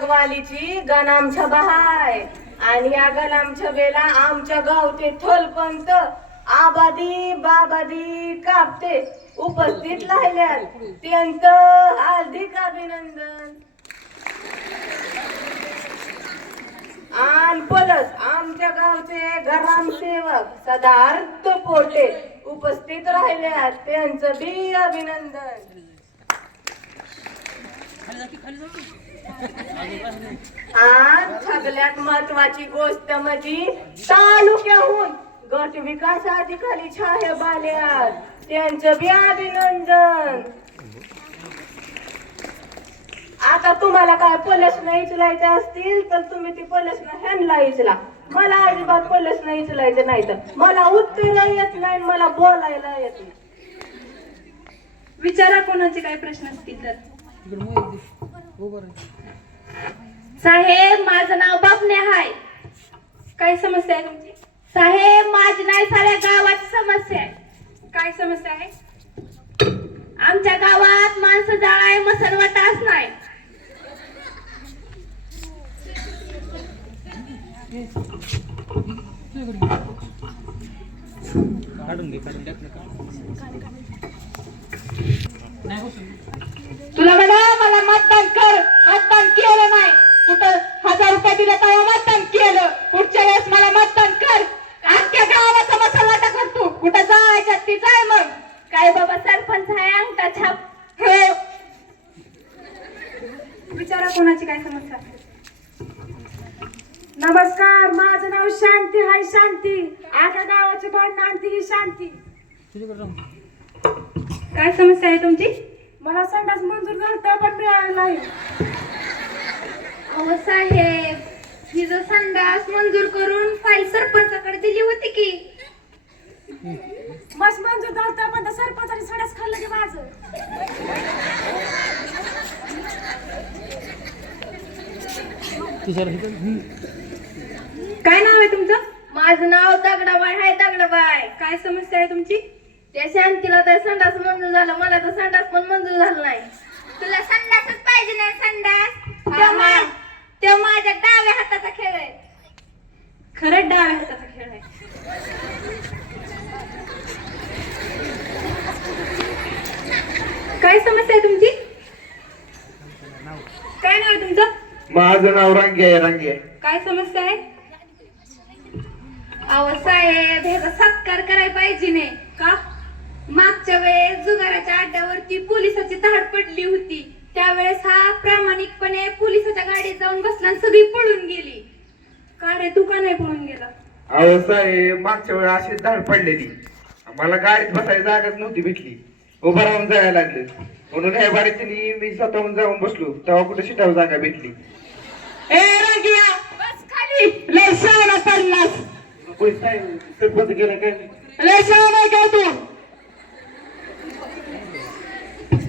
बागवालीची गणाम छबा हाय आणि या गणाम छबेला आमच्या गावचे थोलपंत आबादी बाबादी कापते उपस्थित राहिल्यात त्यांचं हार्दिक अभिनंदन. आणि परत आमच्या गावचे ग्रामसेवक सदार्थ पोटे उपस्थित राहिल्यात त्यांचं बी अभिनंदन. आज सगळ्यात महत्वाची गोष्ट म्हणजे तालुक्याहून गट विकास अधिकारी साहेब आल्यात त्यांचं बी अभिनंदन. आता तुम्हाला काय प्रश्न विचारायचे असतील तर तुम्ही ती प्रश्न ह्यांना विचारा. मला अजिबात प्रश्न विचारायचे नाही तर मला उत्तर येत नाही मला बोलायला येत नाही. विचारा कोणाचे काय प्रश्न असतील तर. साहेब माझं नाव बापणे आहे. काय समस्या आहे तुमची? साहेब माझी नाही साऱ्या गावाची समस्या आहे. काय समस्या आहे? आमच्या गावात माणसं जाळाय मसनवटाच नाही. तुला म्हणा मला मतदान कर, मतदान केलं नाही. कुठं 1000 रुपये दिले तेव्हा मतदान केलं. पुढच्या वेळेस मला मतदान कर. अख्ख्या गावाचा मसलवाटा करतो. कुठं जायच्या ती जाय मग. काय बाबा सरपंच आहे अंगठा छाप. हो विचारा कोणाची काय समस्या आहे. नमस्कार माझं नाव शांती हाय. शांती आता गावाची भांडण आणती ही शांती. काय समस्या आहे तुमची? मला संडास मंजूर झालता पण मिळालं नाही. अहो साहेब ही जो संडास मंजूर करून फाईल सरपंचाकडे दिली होती की. मस मंजूर झालता पण त्या सरपंचाने संडास खाल्लं की माझं. काय नाव आहे तुमचं? माझं नाव दगडाबाई आहे. दगडाबाई काय समस्या आहे तुमची? त्या शांतीला तर संडास मंजूर झाला, मला तर संडास पण मंजूर झाला नाही. तुला संडासच पाहिजे नाही. संडास तो माझ्या डाव्या हाताचा खेळ आहे. खरंच डाव्या हाताचा खेळ आहे. काय समस्या आहे तुमची? काय नाव आहे तुमचं? माझं नाव रांगे आहे. रांगे काय समस्या आहे? अहो साहेब ह्याचा सत्कार करायला पाहिजे नाही का? मागच्या वेळेस जुगाराच्या अड्ड्यावरती पोलिसाची धाड पडली होती. त्यावेळेस हा प्रामाणिकपणे पोलिसाच्या गाडीत जाऊन बसला आणि सगळी पळून गेली. का रे तू का नाही पळून गेला? अहो साहेब मागच्या वेळी अशीच धाड पडलेली. मला गाडीत बसायला जागाच नव्हती भेटली. उभं राहून जायला लागलं म्हणून ह्या बारीची मी स्वतःहून जाऊन बसलो तेव्हा कुठे शिटावर जागा भेटली. ए रागिया बस खाली. लय शाळा पडलास. सरपंच गेला काय? लय शाळा नाही काय तू?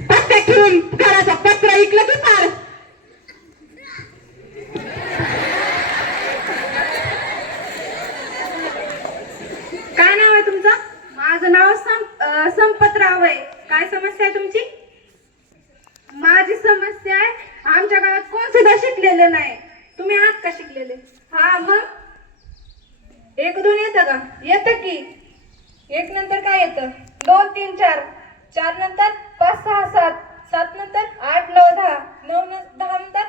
पत्ते ठेवून घराचा पत्र ऐकलं की फार. काय नाव आहे तुमचं? माझं नाव संपतराव आहे. काय समस्या आहे तुमची? माझी समस्या आहे आमच्या गावात कोण सुद्धा शिकलेले नाही. तुम्ही आहात का शिकलेले? हा मग 1 2 येतं का? येतं की. 1 नंतर काय येतं? 2 3 4 4 नंतर 5 6 7 7 नंतर 8 9 10 9 10 नंतर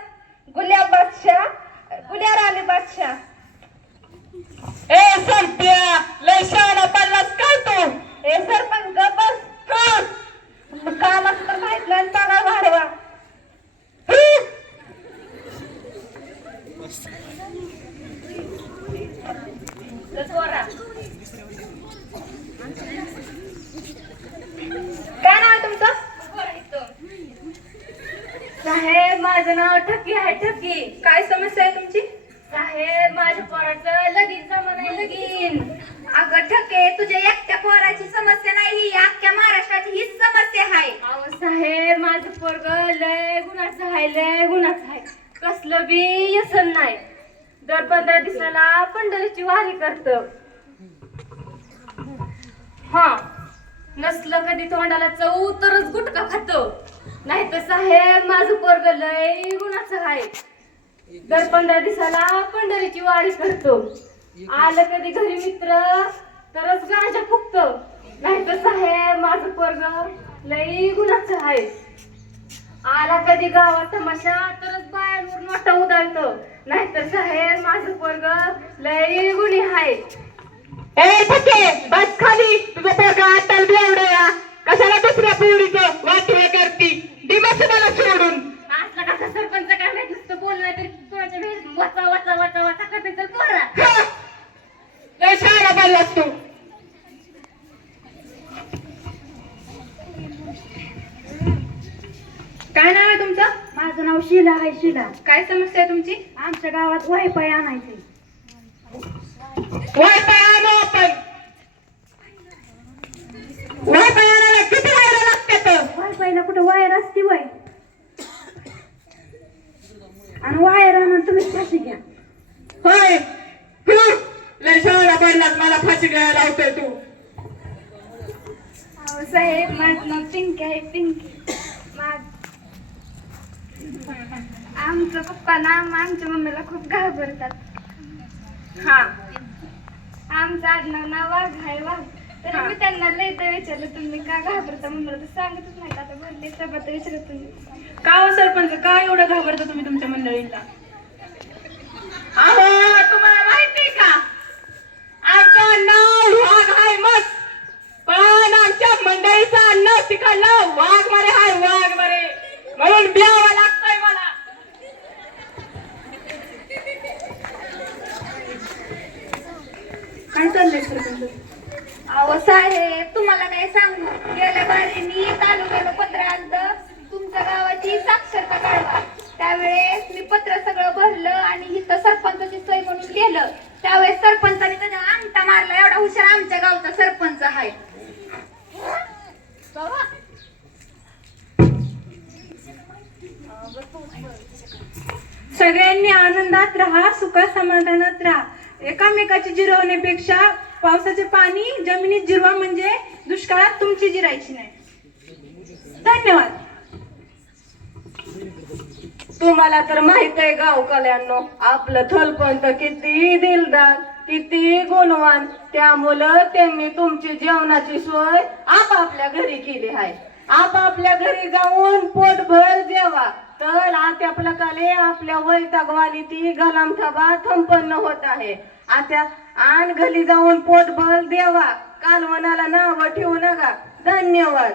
गुल्या बादशाह गुल्यावर आले बादशाह. ए संप्या लय शाळा पडलास काय तू? ए सरपंच गप बस. कामाचं तर माहित नाही पगार वाढवा. काय नाव आहे तुमचं? साहेब माझं नाव ठकी आहे. ठकी काय समस्या आहे तुमची? साहेब माझ्या पोराचं लगीन जमा नाही लगीन. अगं ठके तुझ्या एकट्या पोराची समस्या नाही, ही अख्ख्या महाराष्ट्राची हीच समस्या आहे. अहो साहेब माझं पोरग लय गुणाचं आहे. लय गुणाचं आहे. कसलं बी व्यसन नाही. दर 15 दिवसाला पंढरीची वारी करत. हा नसलं कधी तोंडाला चव तरच गुटखा खातो. नाही तर साहेब माझं पोरग लय गुणाचं आहे. दर 15 दिवसाला पंढरीची वारी करतो. आलं कधी घरी मित्र तरच गांजा फुकतो, नाहीतर साहेब माझं पोरग लई गुणाचं आहे. आला कधी गावात तमाशा तरच बायांवर नोटा उधळतो, नाहीतर साहेब माझं पोरग लई गुणी आहे. ए फके बस खाली, तुझं पोरगा अट्टल बेवडया, कशाला दुसऱ्या पोरीचं वाटवे करती, दिवस मला सोडून. असला कसा सरपंच काय माहित नुसतं बोलणार तरी कोणाच्या भेट वाचा वाचा वाचा वाचा करते तर पोरा. हा! लय शाळा बोललास तू. काय नाव आहे तुमचं? माझं नाव शीला आहे. शीला. काय समस्या आहे तुमची? आमच्या गावात वायफाय आणायचे. वायफाय आणू आपण. वायफाय आणायला किती वायरं लागतात? वायफायला कुठं वायर असते वय, आणि वायर आणून तुम्ही फाशी घ्या. होय लय शाळा बोललास, मला फाशी घ्यायला लावतोय तू. साहेब माझं नाव पिंकी आहे. पिंकी आमचं पप्पा ना आमच्या मम्मीला खूप घाबरतात. हा आमचं आडनाव ना वाघ आहे. वाघ तर मी त्यांना लय तर विचारलं तुम्ही का घाबरता मम्मीला, तर सांगतच नाही. आता बोलले सोबत विचारलं तुम्ही का हो सरपंच, का एवढं घाबरता तुम्ही तुमच्या मंडळीला? अहो तुम्हाला माहिती का, आमचं नाव वाघ आहे मग, पण आमच्या मंडळीचं नाव तिकडलं वाघ मारे हाय, वाघ मारे, म्हणून ब्यावं लागतंय मला. काय चाललंय सरपंच? अहो साहेब तुम्हाला काय सांगू, गेल्या बारी मी तालुक्याला पत्र आलं तुमच्या गावाची साक्षरता काढवा. त्यावेळेस मी पत्र सगळं भरलं आणि इथं सरपंचाची सोय म्हणून गेलं. त्यावेळेस सरपंचाने त्याच्या अंगठा मारला. एवढा हुशार आमच्या गावचा सरपंच आहे. सगळ्यांनी आनंदात राहा, सुखात समाधानात राहा. एकामेकाची जिरवण्यापेक्षा पावसाचे पाणी जमिनीत जिरवा, म्हणजे दुष्काळात तुमची जिरायची नाही. धन्यवाद. तुम्हाला तर माहित आहे गावकल्यांनो, आपलं थलपंत किती दिलदार, किती गुणवान, त्यामुळं त्यांनी तुमची जेवणाची सोय आपापल्या घरी केली आहे. आपापल्या घरी जाऊन पोटभर जेवा, तर आत्या प्रकारे आपल्या वैतागवाली ती गलमथबा संपन्न होत आहे. आत्या आण घरी जाऊन पोटभर देवा, कालवणाला नाव ठेवू नका. धन्यवाद.